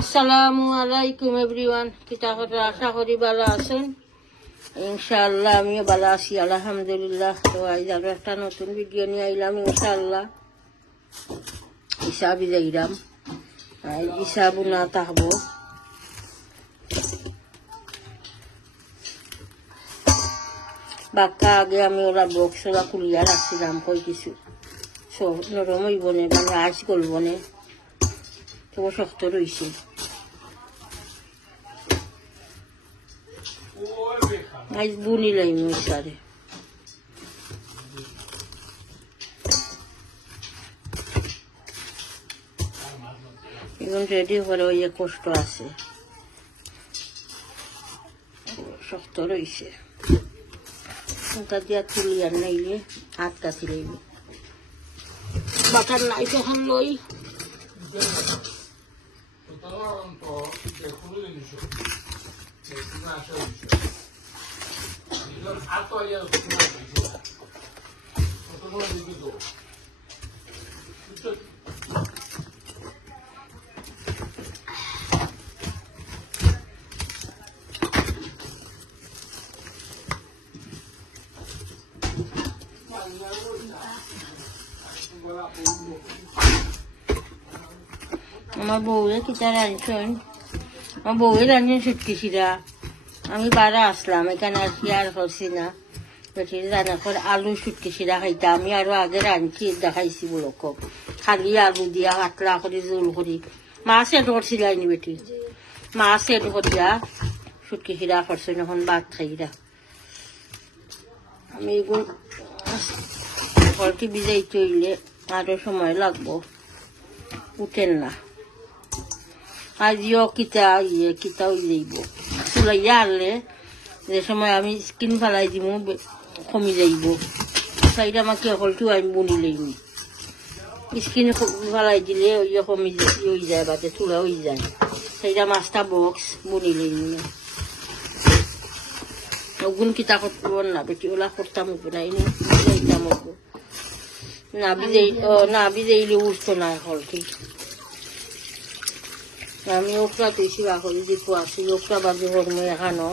আসসালামু আলাইকুম এভরিওয়ান, কিতা কথা আশা করি ভালো আছেন। ইনশাআল্লাহ আমিও ভালো আছি আলহামদুলিল্লাহ। তো আজ আরো একটা নতুন ভিডিও নিয়ে আইলাম ইনশাআল্লাহ। হিসাবই যাইলাম, হিসাবও না থাকবো। বাক্কা আগে আমি ওরা বক্স ওরা খুলিয়া রাখছিলাম, কই কিছু নরম হইব নে, মানে আজ করব নে, তবু শক্ত রয়েছে। আজ বুনি লাইম সারে এখন রেডি করে ওই কষ্ট আছে, শক্ত রয়েছে। দিয়া তুলি আর নাইলে হাত কাছি লাইব। বাটার নাইফ এখন লই আমার বউয়ে কিতা রাঁধছেন, আমার বউয়ে রাঁধছেন সুটকি শিরা। আমি বারা আসলাম এখানে আর কি আর করছি না, বেটির রান্না করে আলু সুটকি শিরা খাইতা। আমি আরো আগে রাঁধছি দেখাইছি বলক, খালি আলু দিয়া কাতলা করে জোল করি। মাছ এড করছিলাইনি বেটি, মাছ এড করিয়া সুটকি শিরা করছেন, এখন ভাত খাইরা। আমি এগুলো ঘরটি ভিজাই চইলে আরো সময় লাগবো, উঠেন না। আজিও কিতা কিতা হয়ে যাইব, চুলাইয়া আনলে যে সময় আমি স্কিন ফেলাই দিব কমি যাইব। সেইটা আমাকে হলটিও আমি বুনি লইম, স্কিন ফেলাই দিলে ওই কমি হয়ে যায়, বাদে চুলা হয়ে যায়। সেইটা মাছটা বক্স বুনি লইম না। ওগুন কিতা করতে না বেটি, ওলা করতাম না, যাইতাম না ভিজাইলে উঠতো না হলটি। আমি ওকরা বেশি বাকরি দিয়ে আসি, ওকরা বাজে করমু এখানো।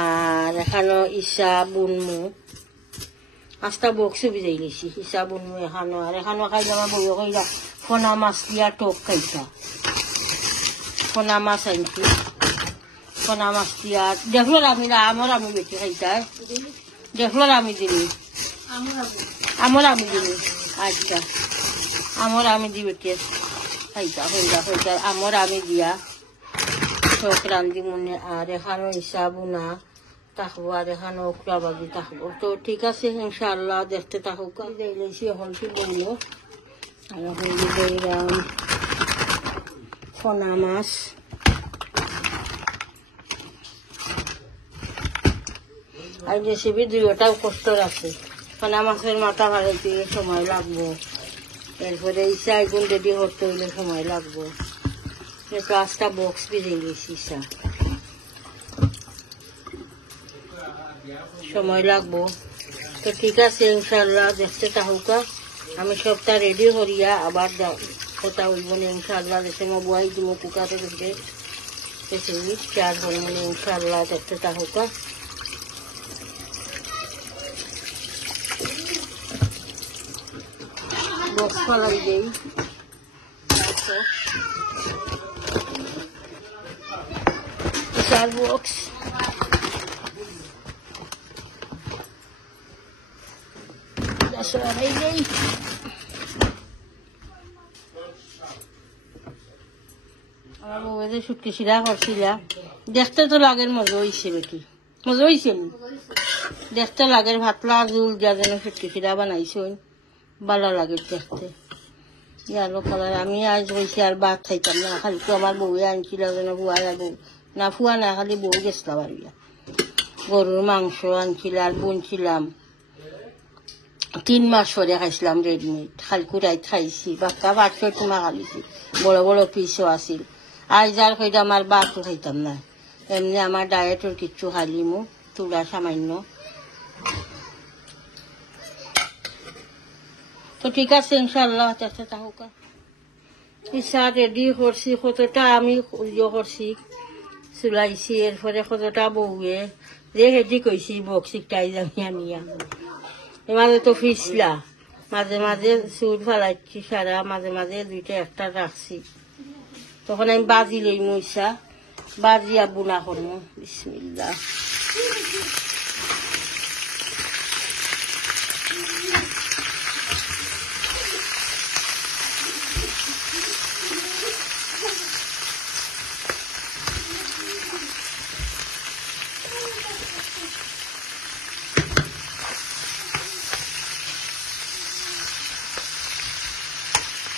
আর এখানো ইসা বুনমু, 5টা বক্সও ভিজাই লেছি। ইসা বুনমু এখানো, আর এখানো খাইলে আমার বউ খাইলা ফোনা মাছ দিয়া টক খাইতা। ফোনা মাছ আনছি, ফোনা মাছ দিয়া দেখলো আমি না, আমার আমি বেশি খাইতাই দেখলো আমি দিলি, আমার আমি দিলি। আচ্ছা, আমার আমি দি বেটি খাইতা হইলা হইতা, আমার আমি দিয়া টক রান্ধি মনে। আর এখানো হিসাবও না থাকবো, আর এখানো ওকরা বাজি থাকবো। তো ঠিক আছে ইনশাআল্লাহ, দেখতে থাকুক। যাইলেছি হলটি বললো, আর এখন দিলাম ফোনা মাছ। আর রেসিপি দুইটাও কষ্ট আছে। ফোনা মাছের মাথা ভাড়াইতে সময় লাগবো, এরপরে ইসা এখন রেডি করতে হইলে সময় লাগবো। 5টা বক্স বেরিয়ে গেছি, ইসা সময় লাগবো। তো ঠিক আছে ইনশাআল্লাহ, দেখতে থাকুকা। আমি সবটা রেডি করিয়া আবার কথা হইব না ইনশাআল্লাহ। দেখে মো বয়াই দিব কুকারে ঢুকে চার হল মানে ইনশাআল্লাহ, দেখতে থাকুকা। বক্স ফলাই দেই, চার বক্স সরাই দেই। আমার বউদের সুটকি শিরা করছিলা, দেখতে তো লাগের মজা হয়েছে বেটি, মজা হয়েছে নি দেখতে লাগের। ভাতলা জুল যা যেন সুটকি শিরা বানাইছে, ভালো লাগে দেখতে। Yellow colour. আমি আজ হয়েছে আর ভাত খাইতাম না, খালি তো আমার বউয়ে আনছিল যেন, ফুয়া বউ না, ফুয়া না, খালি বউ গেছিলাম। আর গরুর মাংস আনছিল আর বুনছিলাম। 3 মাস পরে খাইছিলাম রেডমিট, খালি কুড়াই খাইছি। বাক্কা ভাত খাইতে মাখালিছি, বড় বড় পিসও আছিল। আজ আর খাইতে আমার ভাতও খাইতাম না, এমনি আমার ডায়েটের কিচ্ছু খাইলিমু, তুলা সামান্য। তো ঠিক আছে ইনশাআল্লাহ, চেষ্টা থাকুক। ইসা রেডি করছি কতটা আমি ইয়ে করছি চুলাইছি এরপরে কতটা বউয়ে যে রেডি কইছি বক্সিকটাই জামিয়া নিয়া মাঝে তো ফিসলা মাঝে মাঝে চুল ফেলাইছি সারা মাঝে মাঝে দুইটা একটা রাখছি তখন আমি বাজি লই মইসা বাজিয়া বুনা করবো বিসমিল্লাহ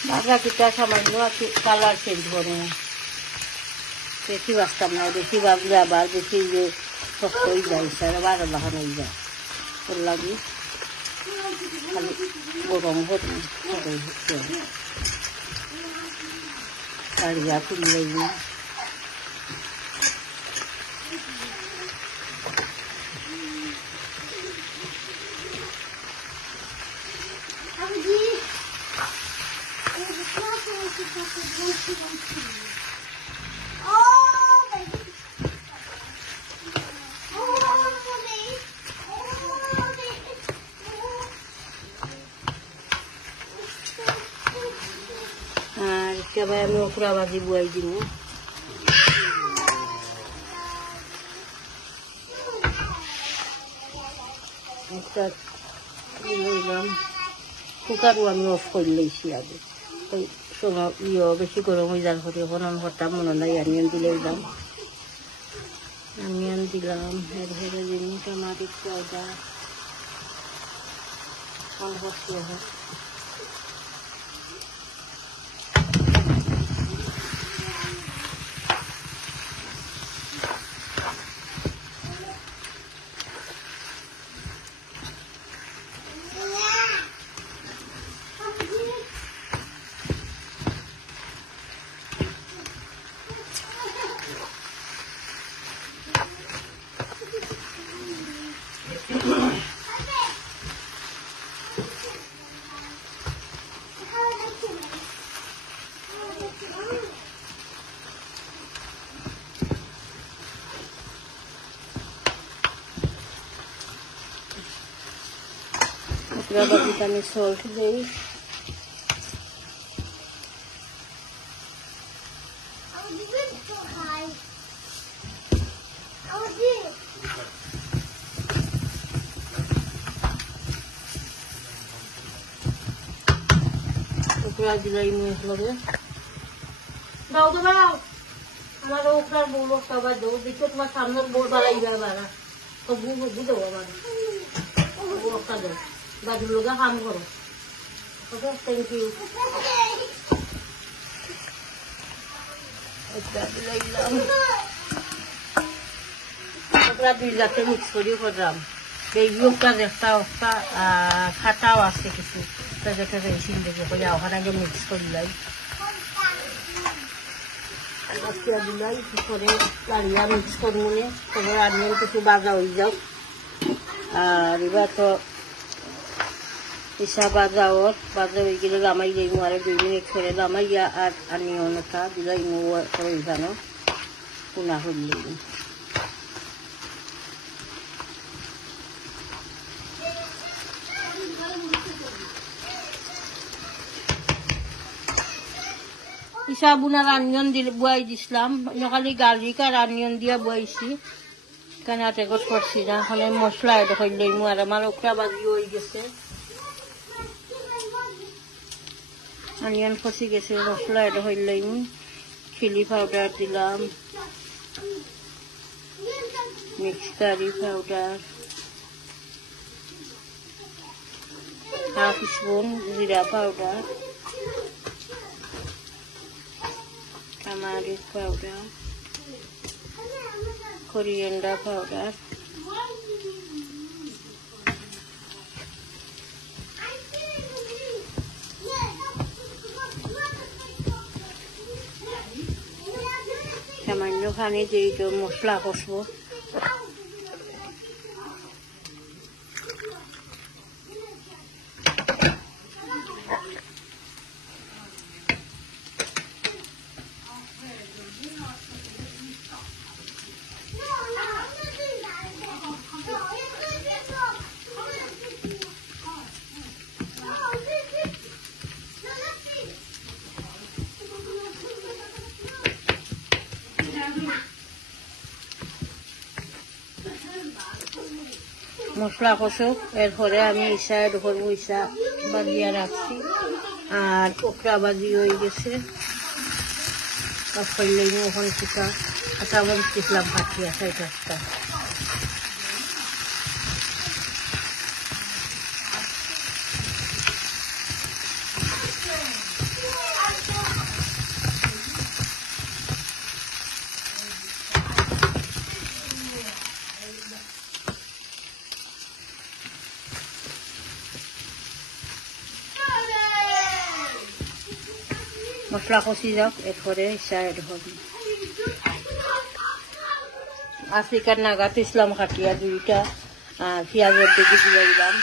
বাজা কিটা সামান্য কালার চেঞ্জ করবো বেশি বাঁচতাম না বেশি ভাবলে আবার বেশি যে শক্ত হয়ে যায় সারা বারো লাখান হয়ে যায় ওর লাগে খালি গরম করবো কাড়িয়া তুললে আর একেবারে আমি ওপরা ভাজি বুয়াই দিব একটা কুকারও আমি অফ করে লইছি আগে ওই সময় বেশি গরম হয়ে যার করে এখন হঠাৎ মনে নাই অনিয়ন দিলে দিলাম অনিয়ন দিলাম এরপরে দিন টমাটো পাউডার বাজিতে আমি সল্ট দিই দিলাই মুখ লগে দাও তো দাও আমার ওপরার বউ লোক সবাই দেবো দেখো তোমার সামনের বউ বাড়াই যায় বাড়া তো বুঝি দেবো আমার বউ লোকটা দেবো বাজুর লোক কাম করো ওকে থ্যাংক ইউ দিলাম ওপরা দুই লাখে মিক্স করি করলাম এই লোকটার একটা খাটাও আছে কিছু যেটা রেসিন দেখে বলে ওখানে আগে মিক্স করলাই দিলাই করে লাড়িয়া মিক্স করবো তারপর আনিয়ন কিছু বাজা হয়ে যাও আর এবার তো ইসা বাজা হয়ে গেলে লামাই যাইমু আর 2 মিনিট করে লামাইয়া আর আনিয়নটা দিলাই করে জানো পুনা হইলে ইসা বুনার আনিয়ন দিলে বুয়াই দিছিলাম খালি গার্লিক আর আনিয়ন দিয়া বুয়াইছি কেন টেকট করছি না ওখানে মশলা এটা হইলইমু আর আমার ওকরা বাজি হয়ে গেছে অনিয়ন ফসি গেছে মশলা এটা হইলইমু চিলি পাউডার দিলাম mix curry powder half spoon জিরা পাউডার टमाटर पाउडर कोरिएंडर पाउडर सामान्य खाने দিয়ে তো মশলা কষবো মশলা কষক, এরপরে আমি ইসা এড করবো, ইসা বাজিয়া রাখছি। আর ওকরা বাজি হয়ে গেছে, ওখানে কিছু কাঁচামরিচ দিলাম ফাটিয়া 4-5টা। মশলা কষি যাক, এরপরে ইসা এড হবে। আফ্রিকার নাগা পিসলাম খাটিয়া 2টা, আর পেঁয়াজের দিকে দিয়ে দিলাম।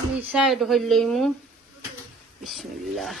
আমি সাইড হইলইমু, বিসমিল্লাহ।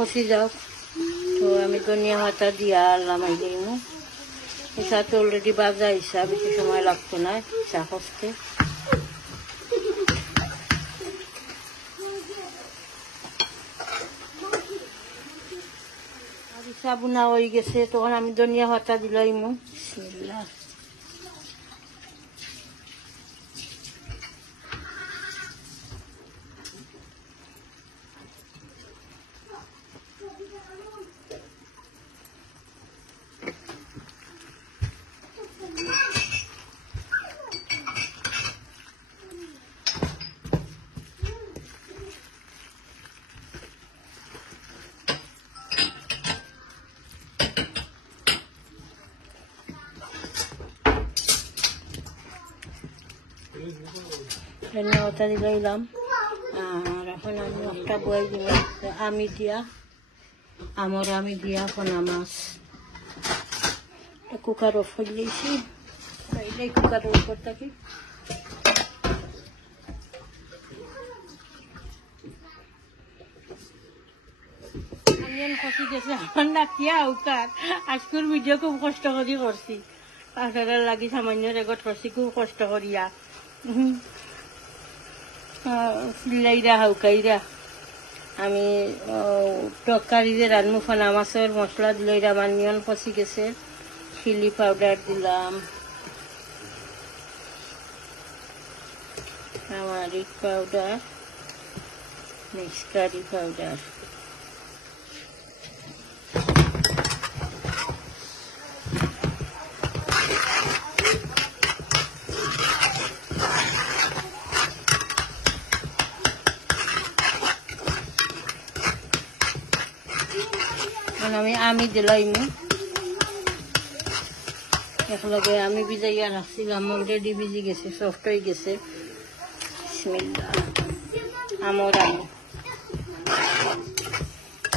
কষি যাও, তো আমি ধনিয়া পাতা দিয়া নামাই দিইমু। ইসা তো অলরেডি বাজা, ইসা বেশি সময় লাগতো না চা কষতে। আর ইসা বুনা হয়ে গেছে, তখন আমি ধনিয়া পাতা দিলাইমু। বিসমিল্লাহ। ধনিয়া পাতা দিলাম, আর এখন আমি একটা বই দিব আমি দিয়া, আমার আমি দিয়া পোনা মাছ। কুকার অফ হইলেছি, এই কুকারের উপর থাকি। অনিয়ন কষি গেছে আমার নাকিয়া উকার। আজকের ভিডিও খুব কষ্ট করে করছি, আপনার লাগি সামান্য রেকর্ড করছি খুব কষ্ট করিয়া। সিলাইরা হাউকাইরা আমি তরকারিতে রান্নু পোনা মাছের মশলা দিলাইরা আমার নিয়ন কষি গেছে। চিলি পাউডার দিলাম, turmeric powder, mix curry powder, আমি দিলাইমু। একলগে আমি ভিজাইয়া রাখছিলাম, অলরেডি ভিজি গেছে, সফট হয়ে গেছে। বিসমিল্লাহ।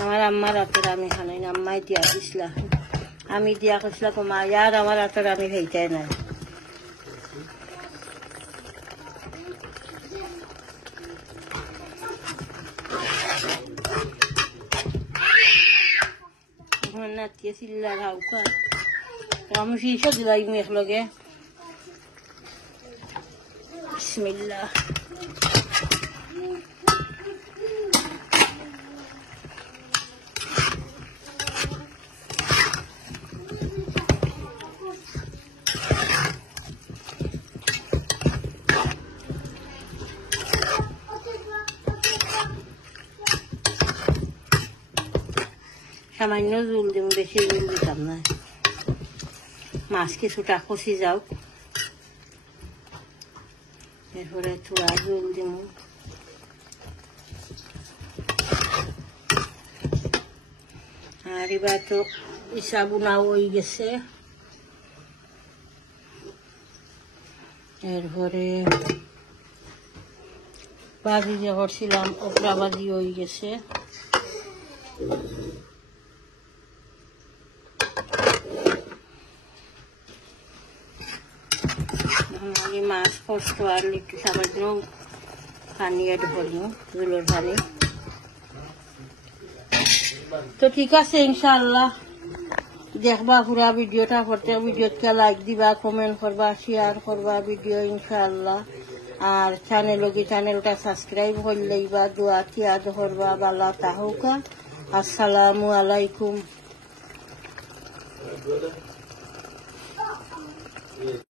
আমার আম্মার হাতের আমি খানাই না, আম্মাই দিয়া দিসলা, আমি দিয়া কইসলা কমা ইয়ার আমার হাতের আমি খাইতাই না। নাতিয়ে চিল্লার হাউকা আমি ফিসও দিলাই এক লগে বিসমিল্লাহ সামান্য জল দিব, বেশি জল দিতাম না। মাছ কিছুটা কষি যাওক, এরপরে থোড়া জল দিব। আর এবার তো ইসা বুনাও হয়ে গেছে। এরপরে ভাজি যে করছিলাম ওপরা ভাজি হয়ে গেছে। আমি মাছ কষ্ট আর একটু সামান্য পানি অ্যাড করিও, জলের পানি। তো ঠিক আছে, ইনশাআল্লাহ দেখবা পুরা ভিডিওটা। করতে ভিডিওটা লাইক দিবা, কমেন্ট করবা, শেয়ার করবা ভিডিও ইনশাআল্লাহ। আর চ্যানেলটা সাবস্ক্রাইব করলেই বা দোয়া তিয়াদ করবা। বালা তাহুকা। আসসালামু আলাইকুম।